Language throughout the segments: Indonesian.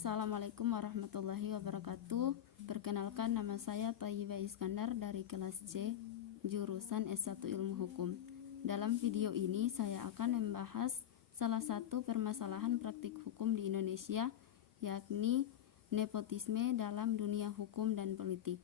Assalamualaikum warahmatullahi wabarakatuh. Perkenalkan, nama saya Thayyibah Iskandar dari kelas C, jurusan S1 Ilmu Hukum. Dalam video ini saya akan membahas salah satu permasalahan praktik hukum di Indonesia, yakni nepotisme dalam dunia hukum dan politik.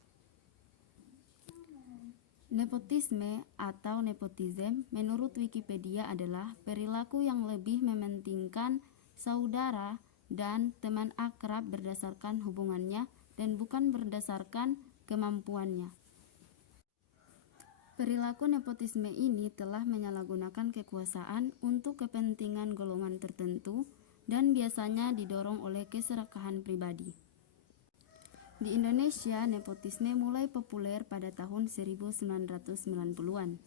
Nepotisme atau nepotisme menurut Wikipedia adalah perilaku yang lebih mementingkan saudara dan teman akrab berdasarkan hubungannya dan bukan berdasarkan kemampuannya. Perilaku nepotisme ini telah menyalahgunakan kekuasaan untuk kepentingan golongan tertentu dan biasanya didorong oleh keserakahan pribadi. Di Indonesia, nepotisme mulai populer pada tahun 1990-an.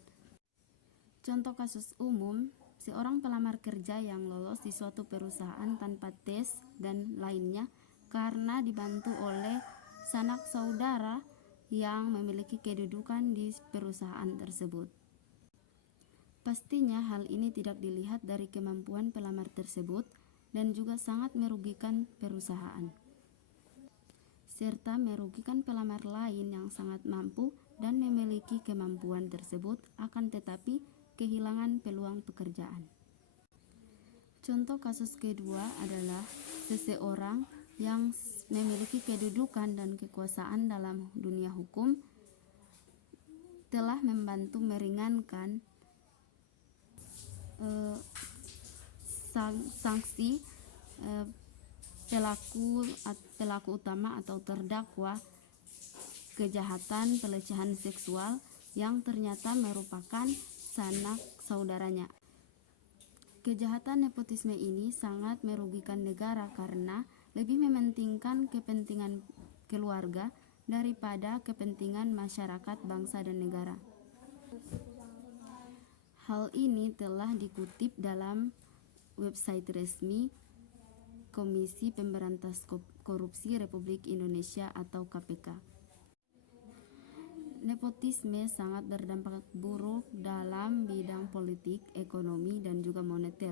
Contoh kasus umum, seorang pelamar kerja yang lolos di suatu perusahaan tanpa tes dan lainnya karena dibantu oleh sanak saudara yang memiliki kedudukan di perusahaan tersebut. Pastinya hal ini tidak dilihat dari kemampuan pelamar tersebut dan juga sangat merugikan perusahaan, serta merugikan pelamar lain yang sangat mampu dan memiliki kemampuan tersebut akan tetapi kehilangan peluang pekerjaan. Contoh kasus kedua adalah seseorang yang memiliki kedudukan dan kekuasaan dalam dunia hukum telah membantu meringankan sanksi pelaku utama atau terdakwa kejahatan pelecehan seksual yang ternyata merupakan sanak saudaranya. Kejahatan nepotisme ini sangat merugikan negara karena lebih mementingkan kepentingan keluarga daripada kepentingan masyarakat, bangsa, dan negara. Hal ini telah dikutip dalam website resmi Komisi Pemberantasan Korupsi Republik Indonesia atau KPK. Nepotisme sangat berdampak buruk dalam bidang politik, ekonomi, dan juga moneter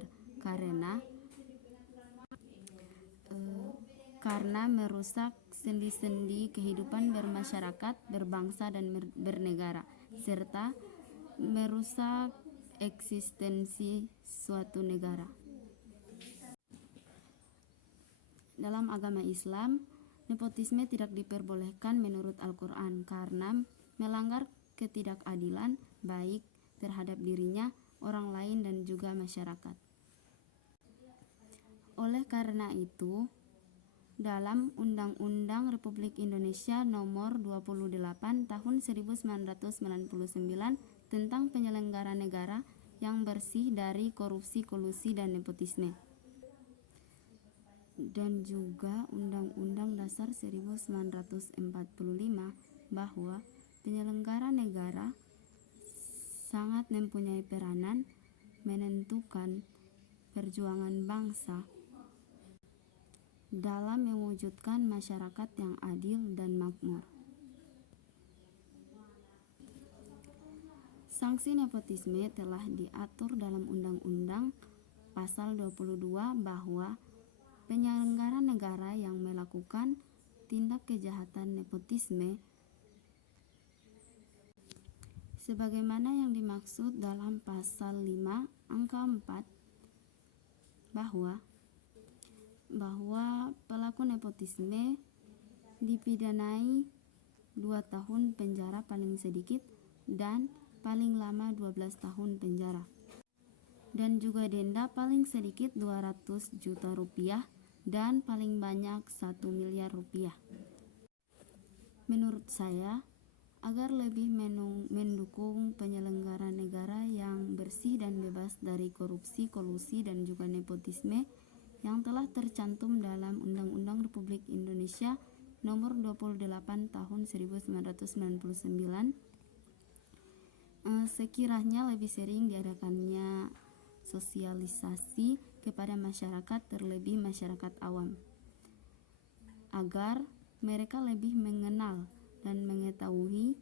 karena merusak sendi-sendi kehidupan bermasyarakat, berbangsa, dan bernegara, serta merusak eksistensi suatu negara. Dalam agama Islam, nepotisme tidak diperbolehkan menurut Al-Quran karena melanggar ketidakadilan baik terhadap dirinya, orang lain, dan juga masyarakat. Oleh karena itu, dalam Undang-Undang Republik Indonesia Nomor 28 Tahun 1999 tentang penyelenggara negara yang bersih dari korupsi, kolusi, dan nepotisme, dan juga Undang-Undang Dasar 1945 bahwa penyelenggara negara sangat mempunyai peranan menentukan perjuangan bangsa dalam mewujudkan masyarakat yang adil dan makmur. Sanksi nepotisme telah diatur dalam Undang-Undang Pasal 22 bahwa penyelenggara negara yang melakukan tindak kejahatan nepotisme sebagaimana yang dimaksud dalam Pasal 5 angka 4 bahwa pelaku nepotisme dipidanai 2 tahun penjara paling sedikit dan paling lama 12 tahun penjara, dan juga denda paling sedikit 200 juta rupiah dan paling banyak 1 miliar rupiah. Menurut saya, agar lebih mendukung penyelenggara negara yang bersih dan bebas dari korupsi, kolusi, dan juga nepotisme yang telah tercantum dalam Undang-Undang Republik Indonesia Nomor 28 Tahun 1999, sekiranya lebih sering diadakannya sosialisasi kepada masyarakat, terlebih masyarakat awam, agar mereka lebih mengenal dan mengetahui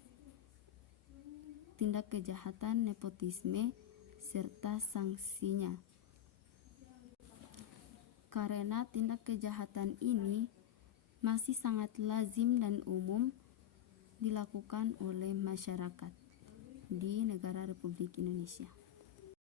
tindak kejahatan nepotisme serta sanksinya. karena tindak kejahatan ini masih sangat lazim dan umum dilakukan oleh masyarakat di negara Republik Indonesia.